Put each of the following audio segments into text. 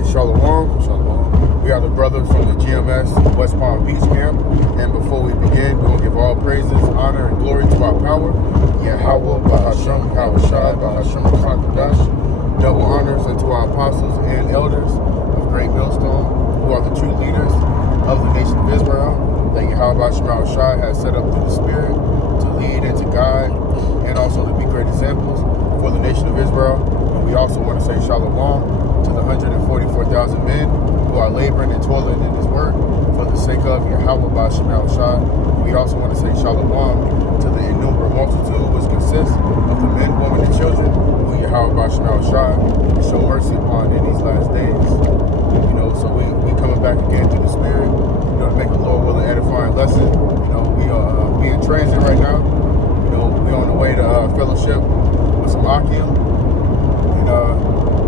right, Shalom. Shalom. We are the brothers from the GMS West Palm Beach camp. And before we begin, we're going to give all praises, honor, and glory to our power. Yahweh, Bahashem, Hawashai, Bahashem, Chakadash. Double honors unto our apostles and elders of Great Millstone, who are the true leaders of the nation of Israel, that Yahweh, Bahashem, Hawashai has set up through the Spirit to lead and to guide, and also to be great examples for the nation of Israel. And we also want to say Shalom to the 144,000 men who are laboring and toiling in His work for the sake of Yahweh Ba'ashem Shai. We also want to say Shalom to the innumerable multitude which consists of the men, women, and children who Yahweh Ba'ashem Shai and show mercy upon in these last days. So we coming back again through the Spirit, to make a Lord willing edifying lesson. We in transit right now. We on the way to fellowship with some Akim.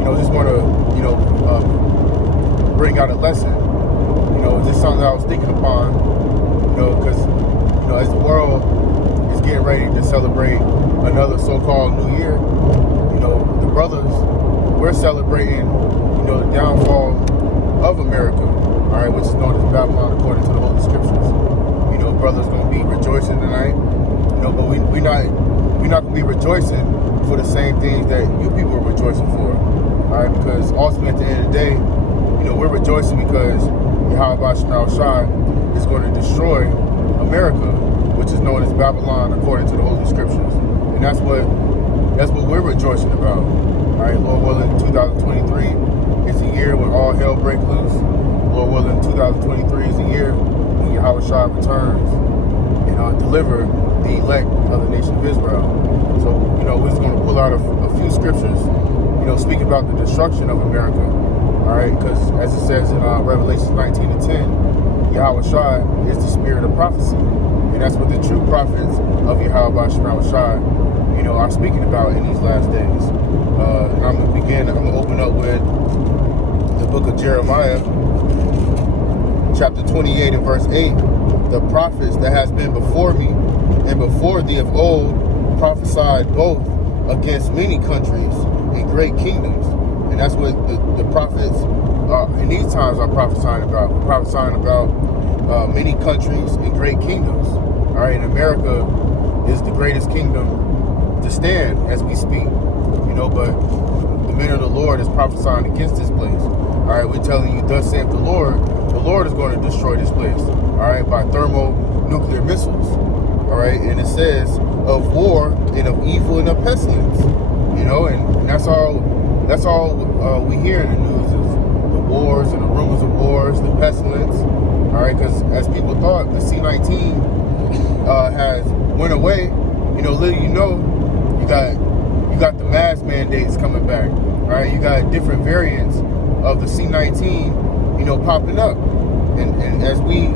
And just want to bring out a lesson. Just something I was thinking upon. Because as the world is getting ready to celebrate another so-called New Year, the brothers, we're celebrating the downfall of America, all right, which is known as Babylon according to the Holy Scriptures. Brothers gonna be rejoicing tonight, but we're not gonna be rejoicing for the same things that you people are rejoicing for, all right? Because ultimately, at the end of the day, we're rejoicing because Yahweh Ba'ashem Shai is going to destroy America, which is known as Babylon according to the Holy Scriptures, and that's what we're rejoicing about. All right, Lord willing, 2023 is a year when all hell break loose. Lord willing, 2023 is a year when Yahweh Shai returns and deliver the elect of the nation of Israel. So, we're just going to pull out a few scriptures, speaking about the destruction of America. All right, because as it says in Revelation 19 and 10, Yahweh Shai is the spirit of prophecy. And that's what the true prophets of Yahweh Ba'ashem Shai, are speaking about in these last days. And I'm going to open up with the book of Jeremiah, chapter 28 and verse 8. The prophets that has been before me and before thee of old prophesied both against many countries and great kingdoms. And that's what the prophets in these times are prophesying about. We're prophesying about many countries and great kingdoms. All right, and America is the greatest kingdom to stand as we speak. But the men of the Lord is prophesying against this place. All right, we're telling you, thus saith the Lord is going to destroy this place. All right, by thermonuclear missiles. All right, and it says of war and of evil and of pestilence. And that's all we hear in the news is the wars and the rumors of wars, the pestilence. All right, because as people thought, the C-19 has went away. You got the mask mandates coming back. All right, you got different variants of the C-19, popping up, and as we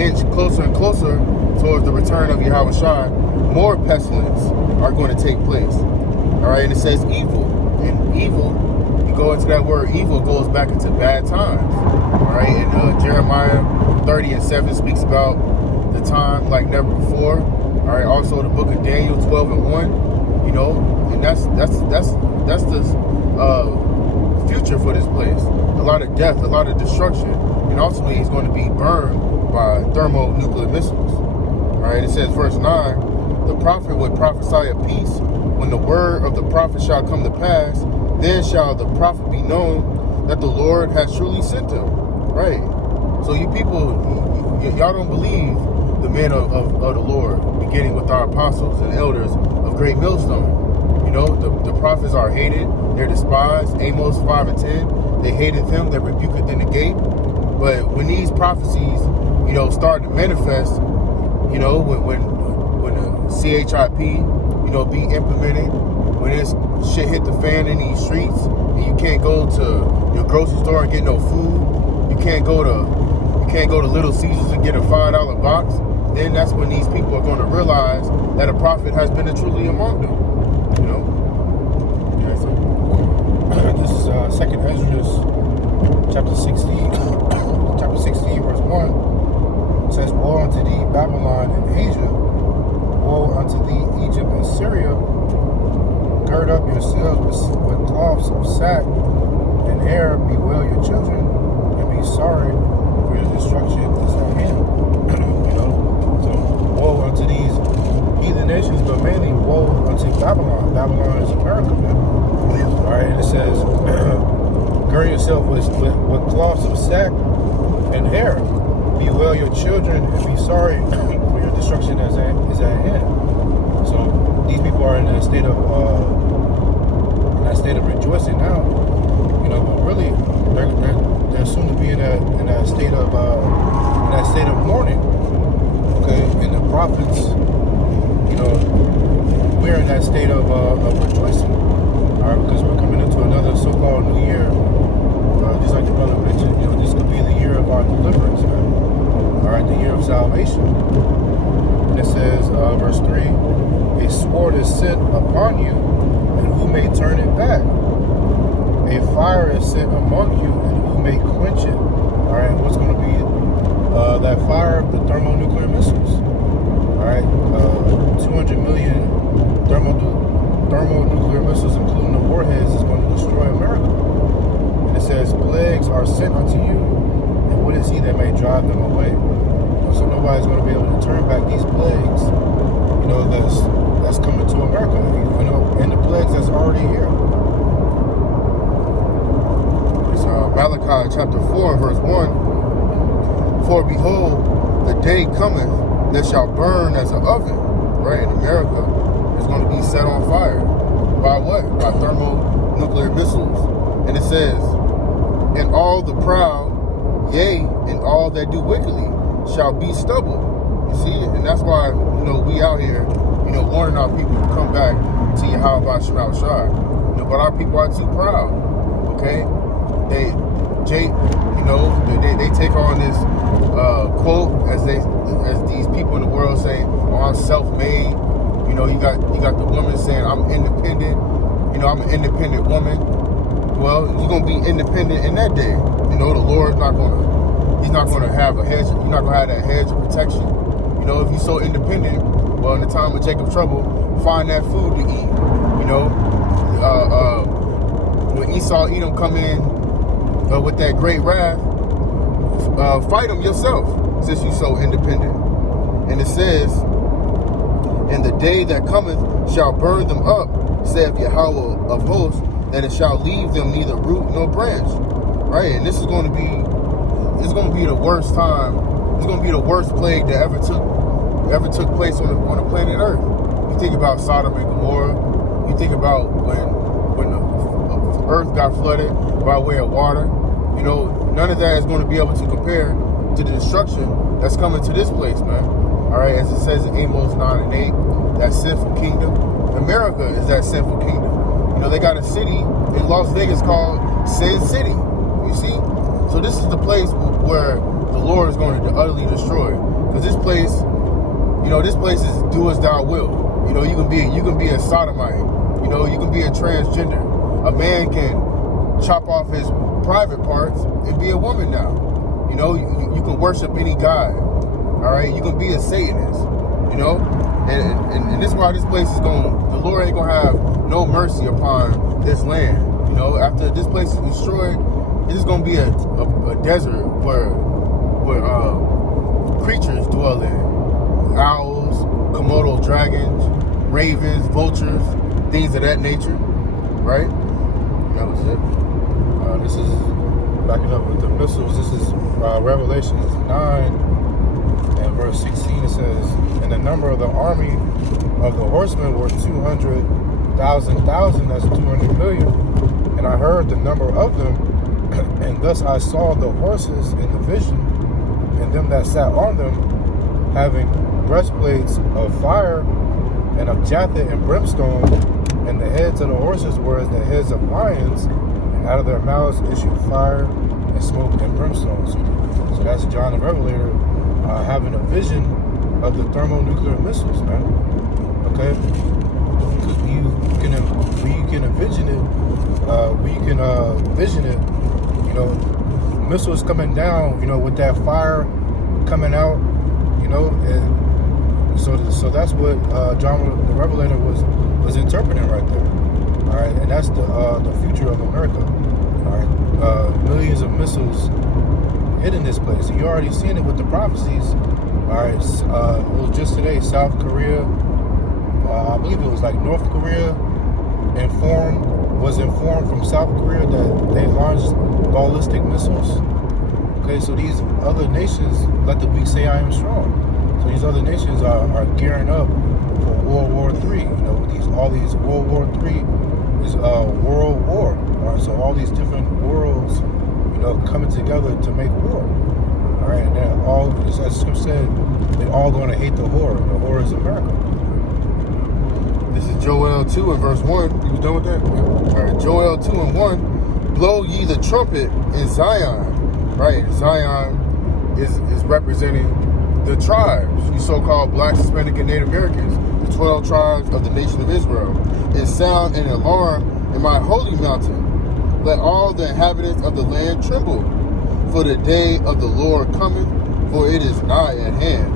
inch closer and closer towards the return of Yahweh Shai, more pestilence are going to take place. All right, and it says evil, and evil, you go into that word evil, goes back into bad times. All right, and Jeremiah 30 and 7 speaks about the time like never before. All right, also the book of Daniel 12 and 1, and that's the future for this place. A lot of death, a lot of destruction, and ultimately he's going to be burned by thermonuclear missiles. All right, it says verse 9, the prophet would prophesy of peace. When the word of the prophet shall come to pass, then shall the prophet be known that the Lord has truly sent him. Right. So you people, y'all don't believe the men of the Lord, beginning with our apostles and elders of Great Millstone. The prophets are hated, they're despised. Amos 5 and 10, they hated him that rebuketh in the gate. But when these prophecies, start to manifest, when the CHIP, be implemented, when this shit hit the fan in these streets, and you can't go to your grocery store and get no food, you can't go to Little Caesars and get a $5 box, then that's when these people are going to realize that a prophet has been truly among them. Yeah, so this is 2nd Ezra, chapter 16, chapter 16, verse 1. It says, woe unto thee, Babylon and Asia, woe unto thee, Egypt and Syria. Gird up yourselves with cloths of sack, and hair, beware bewail your children and be sorry, for your destruction is at hand. So woe unto these heathen nations, but mainly woe unto Babylon. Babylon is America, man. All right, and it says, gird yourself with cloths of sack and hair. Bewail your children and be sorry, for your destruction is at hand. So these people are in a state of rejoicing now, but really they're soon to be in that state of mourning. Okay, and the prophets, we're in that state of rejoicing. All right, because we're coming into another so-called new year. Just like the brother mentioned, this could be the year of our deliverance, man. All right, the year of salvation. And it says, verse 3, a sword is sent upon you, and who may turn it back? A fire is sent among you, and who may quench it? All right, what's going to be that fire? The thermonuclear missiles. All right, 200 million thermonuclear missiles, including the warheads, is going to destroy America. And it says, plagues are sent unto you, and what is he that may drive them away? So nobody's going to be able to turn back these plagues, that's coming to America, and the plagues that's already here. It's Malachi chapter 4, verse 1. For behold, the day cometh that shall burn as an oven, right? In America, it's going to be set on fire. By what? By thermonuclear missiles. And it says, and all the proud, yea, and all that do wickedly shall be stubble. You see? And that's why, we out here, warning our people to come back to Yahweh Shema Shai. But our people are too proud. Okay? They take on this quote as these people in the world say, "Oh, I'm self-made." You got the woman saying, "I'm independent." I'm an independent woman. Well, you're gonna be independent in that day. The Lord's He's not gonna have a hedge. You're not gonna have that hedge of protection. If you're so independent, well, in the time of Jacob's trouble, find that food to eat. When Esau, Edom come in with that great wrath, fight them yourself, since you're so independent. And it says, and the day that cometh shall burn them up, saith Yahweh of hosts, that it shall leave them neither root nor branch. Right? And this is going to be the worst time. It's going to be the worst plague that ever took place on the planet Earth. You think about Sodom and Gomorrah. You think about when the earth got flooded by way of water. None of that is going to be able to compare to the destruction that's coming to this place, man. All right, as it says in Amos 9 and 8, that sinful kingdom. America is that sinful kingdom. They got a city in Las Vegas called Sin City. You see? So this is the place where the Lord is going to utterly destroy. Because this place is do as thou will. You can be a sodomite. You can be a transgender. A man can chop off his private parts and be a woman now. You can worship any god. All right, you can be a Satanist. And this is why this place is going. The Lord ain't gonna have no mercy upon this land. After this place is destroyed, it's gonna be a desert where creatures dwell in. Owls, Komodo dragons, ravens, vultures, things of that nature. Right? That was it. This is backing up with the missiles. This is Revelations 9 and verse 16. It says, and the number of the army of the horsemen were 200,000. That's 200 million. And I heard the number of them, and thus I saw the horses in the vision, and them that sat on them, having breastplates of fire and of japheth and brimstone, and the heads of the horses were as the heads of lions, and out of their mouths issued fire and smoke and brimstone. So that's John the Revelator having a vision of the thermonuclear missiles, man. Okay? Because when you can envision it, missiles coming down, with that fire coming out, and so that's what John the Revelator was interpreting right there. All right, and that's the future of America. All right, millions of missiles hitting this place. You already seen it with the prophecies. All right, it was just today. South Korea, I believe it was like North Korea, was informed from South Korea that they launched ballistic missiles. Okay, so these other nations, let the weak say I am strong. So these other nations are gearing up for World War III. You know, all these World War III is world war. All right, so all these different worlds, you know, coming together to make war. All right, and then all, as Scripture said, they're all going to hate the whore. The whore is America. This is Joel 2 and verse 1. You was done with that? All right, Joel 2 and 1. Blow ye the trumpet in Zion. Right, Zion is representing the tribes, you so-called Black, Hispanic, and Native Americans, the 12 tribes of the nation of Israel, and sound an alarm in my holy mountain. Let all the inhabitants of the land tremble, for the day of the Lord cometh, for it is nigh at hand.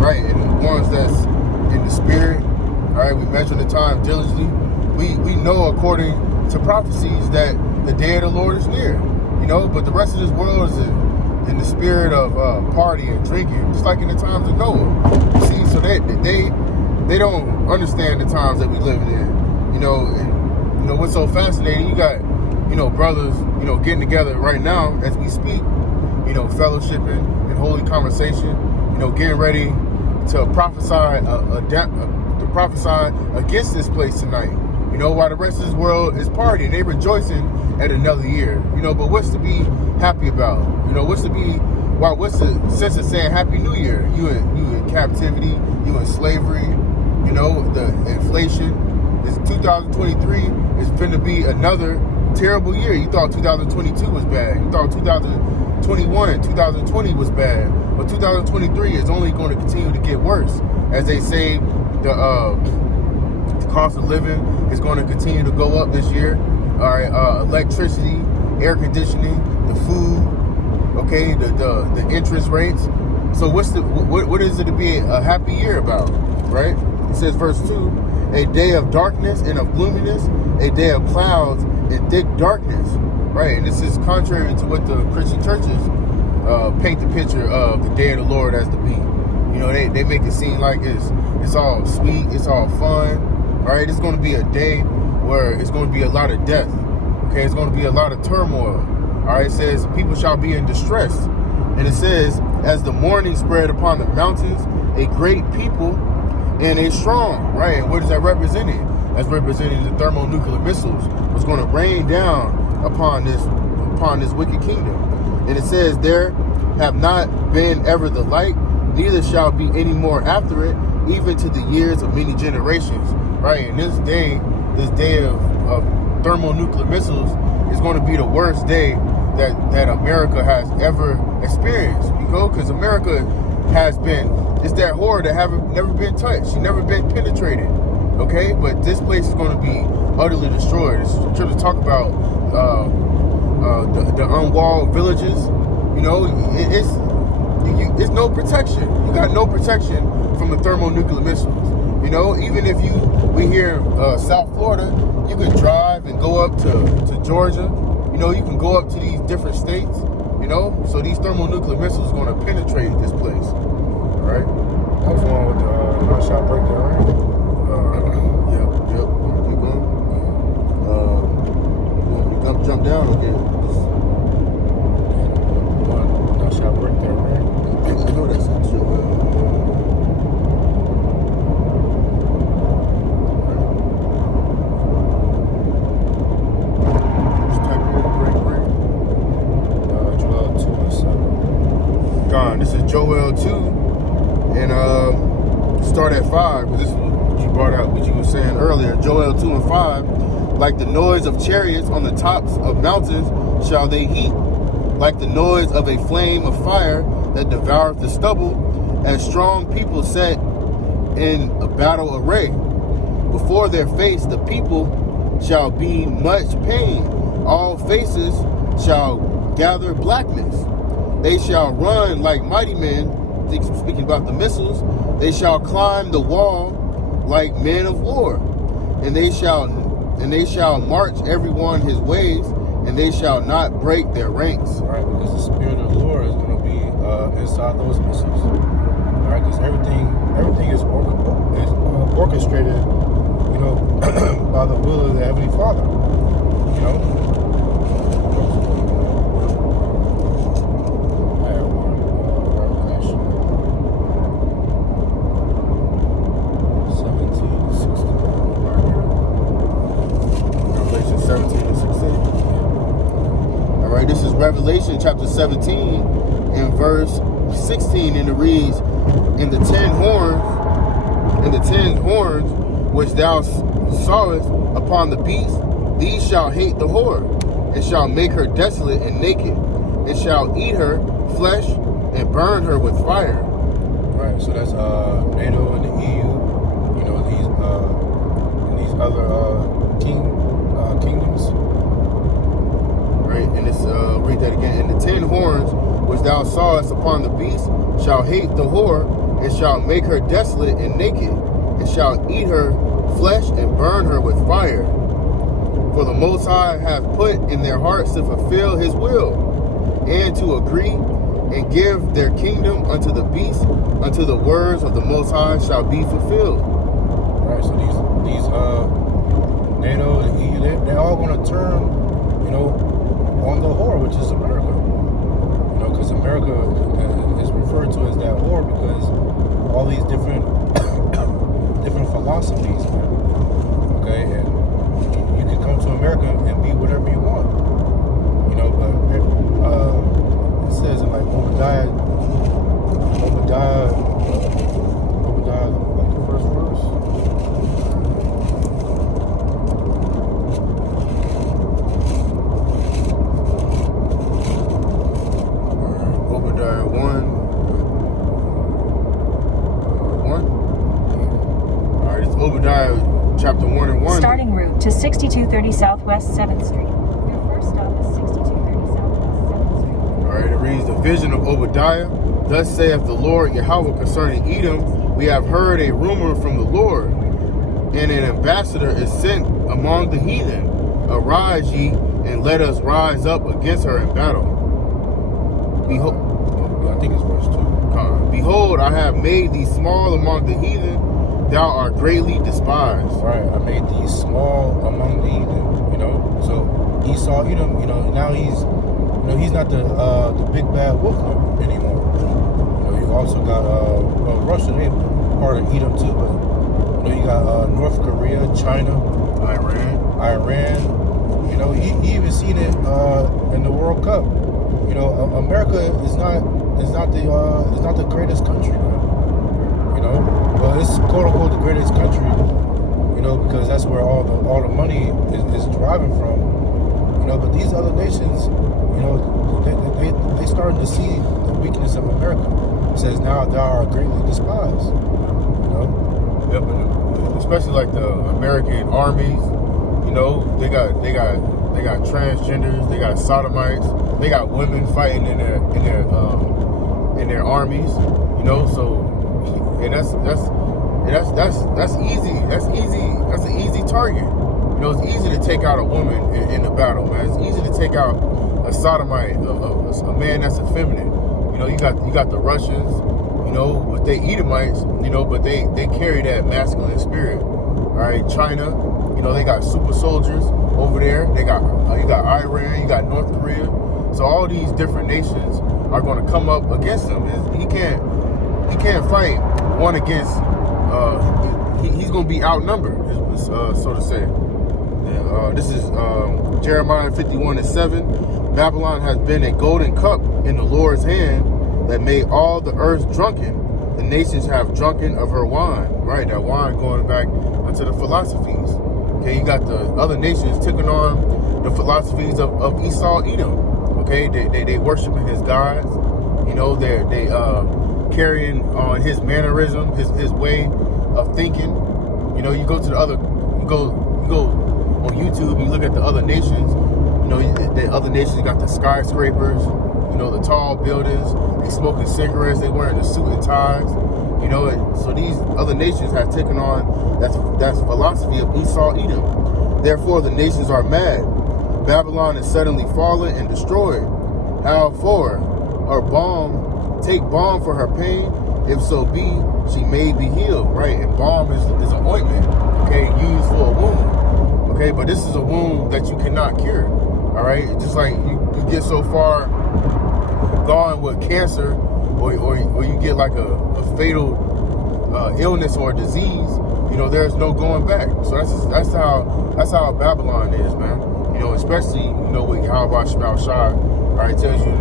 Right, and the ones that's in the spirit, all right, we measure the time diligently. We know according to prophecies that the day of the Lord is near. You know, but the rest of this world is in the spirit of party and drinking, just like in the times of Noah. See, so they don't understand the times that we live in. You know, and you know what's so fascinating? You got, you know, brothers, you know, getting together right now as we speak. You know, fellowshipping and holy conversation. You know, getting ready to prophesy against this place tonight. You know, while the rest of this world is partying, they rejoicing at another year. You know, but what's to be happy about? You know, what's the sense of saying Happy New Year? You in captivity, you in slavery, you know, the inflation. This 2023 is going to be another terrible year. You thought 2022 was bad. You thought 2021, 2020 was bad. But 2023 is only going to continue to get worse. As they say, the cost of living is going to continue to go up this year. All right, electricity, air conditioning, the food, okay, the interest rates. So what is it to be a happy year about, right? It says verse 2, a day of darkness and of gloominess, a day of clouds and thick darkness, right? And this is contrary to what the Christian churches paint the picture of the day of the Lord as to be. You know, they make it seem like it's all sweet, it's all fun, right? It's going to be a day where it's going to be a lot of death, okay? It's going to be a lot of turmoil, all right? It says people shall be in distress. And it says, as the morning spread upon the mountains, a great people and a strong, right? And what is that representing? That's representing the thermonuclear missiles was going to rain down upon this wicked kingdom. And it says, there have not been ever the like, neither shall be any more after it, even to the years of many generations, right? And this day of thermonuclear missiles is going to be the worst day that America has ever experienced. You know, because America it's that whore that never been touched. She never been penetrated. Okay, but this place is going to be utterly destroyed. It's trying to talk about the unwalled villages. You know, it's no protection. You got no protection from the thermonuclear missiles. You know, even if we here South Florida, you can drive and go up to Georgia. You know, you can go up to these different states. You know, so these thermonuclear missiles are going to penetrate this place. All right. That was one with the gunshot breakdown, right? Yep. Keep going. Jump down again. Gunshot breakdown, right? I know that's not true. This is Joel 2, and start at 5, because this is what you brought out, what you were saying earlier. Joel 2 and 5, like the noise of chariots on the tops of mountains shall they heap, like the noise of a flame of fire that devoureth the stubble, as strong people set in a battle array. Before their face the people shall be much pain, all faces shall gather blackness. They shall run like mighty men, speaking about the missiles. They shall climb the wall like men of war, and they shall march everyone his ways, Right. and they shall not break their ranks. Right, because the Spirit of the Lord is going to be inside those missiles. Right, because everything is orchestrated, you know, by the will of the Heavenly Father. You know. Revelation chapter 17 and verse 16, and it reads, "And the 10 horns which thou sawest upon the beast, these shall hate the whore, and shall make her desolate and naked, and shall eat her flesh and burn her with fire." Right, so that's NATO and the EU, you know, these other kingdoms. Right, and it's read that again. "And the 10 horns which thou sawest upon the beast shall hate the whore, and shall make her desolate and naked, and shall eat her flesh and burn her with fire. For the Most High hath put in their hearts to fulfill his will, and to agree and give their kingdom unto the beast, until the words of the Most High shall be fulfilled." Right, so these NATO, the EU, they're all going to turn, you know, on the whore, which is America. You know, because America is referred to as that whore because all these different philosophies, man. Okay, and you can come to America and be whatever you want. You know, but it says in like Obadiah, like the first verse. Obadiah 1. All right, it's Obadiah chapter 1 and 1. Starting route to 6230 Southwest 7th Street. Your first stop is 6230 Southwest 7th Street. All right, it reads, "The vision of Obadiah. Thus saith the Lord Yahweh concerning Edom, we have heard a rumor from the Lord, and an ambassador is sent among the heathen. Arise ye, and let us rise up against her in battle. Behold, I think it's verse 2. Behold, I have made thee small among the heathen, thou art greatly despised." Right, I made these small among the heathen, you know. So Esau, Edom, you know, now he's not the big bad wolf anymore. You know, you also got Russia, they part of Edom too, but you know, you got North Korea, China, Iran. You know, he even seen it in the World Cup. You know, America is not the greatest country, man. You know, well, it's quote unquote the greatest country. You know, because that's where all the money is deriving from. You know, but these other nations, you know, they starting to see the weakness of America. It says now thou art greatly despised. You know. Yep, and especially like the American armies. You know, they got transgenders, they got sodomites, they got women fighting in their armies. You know, so and that's easy. That's an easy target. You know, it's easy to take out a woman in the battle, man. It's easy to take out a sodomite, a man that's effeminate. You know, you got the Russians, you know, with they Edomites, you know, but they carry that masculine spirit. All right, China, you know, they got super soldiers over there. They got you got Iran, you got North Korea. So all these different nations are going to come up against him. He can't fight one against. He's going to be outnumbered, so to say. And, this is Jeremiah 51:7. "Babylon has been a golden cup in the Lord's hand that made all the earth drunken. The nations have drunken of her wine." Right, that wine going back into the philosophies. Okay, you got the other nations taking on the philosophies of Esau, Edom. Okay, they worshiping his gods. You know, they carrying on his mannerism, his way of thinking. You know, you go on YouTube, you look at the other nations. You know, the other nations got the skyscrapers. You know, the tall buildings. They smoking cigarettes. They wearing the suit and ties. You know, and so these other nations have taken on that philosophy of Esau, Edom. Therefore, the nations are mad. Babylon is suddenly fallen and destroyed. How for? Her balm, take balm for her pain, if so be, she may be healed, right? And balm is an ointment, okay, used for a wound, okay? But this is a wound that you cannot cure, all right? Just like you get so far gone with cancer, or you get like a fatal illness or disease, you know, there's no going back. So that's how Babylon is, man. You know, especially, you know, with Yahweh Shemel Shai, all right, tells you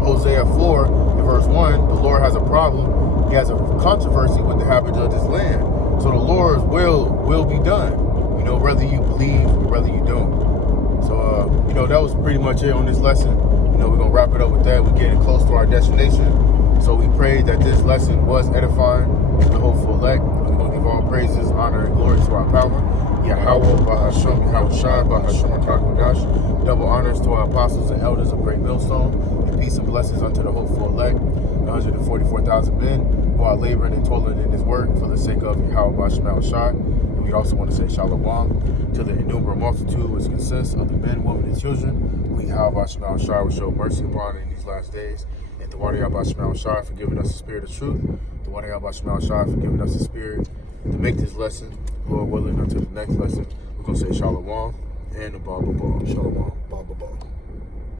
Hosea 4 in verse 1, the Lord has a problem. He has a controversy with the habits of this land. So the Lord's will be done, you know, whether you believe or whether you don't. So, you know, that was pretty much it on this lesson. You know, we're going to wrap it up with that. We're getting close to our destination. So we pray that this lesson was edifying to the hopeful elect. We're going to give all praises, honor, and glory to our power. Yahweh, Bahasham, Yahweh Shai, Bahasham, HaKadosh. Double honors to our apostles and elders of Great Millstone. And peace and blessings unto the hopeful elect. 144,000 men who are laboring and toiling in his work for the sake of Yahweh Bahasham Shai. And we also want to say Shalom to the innumerable multitude which consists of the men, women, and children who Yahweh Bahasham Shai will show mercy upon in these last days. And the Water Yahweh Bahasham Shai for giving us the spirit of truth. The Water Yahweh Bahasham Shai for giving us the spirit to make this lesson, Lord willing, until the next lesson. We're going to say Shalom and a Shalom,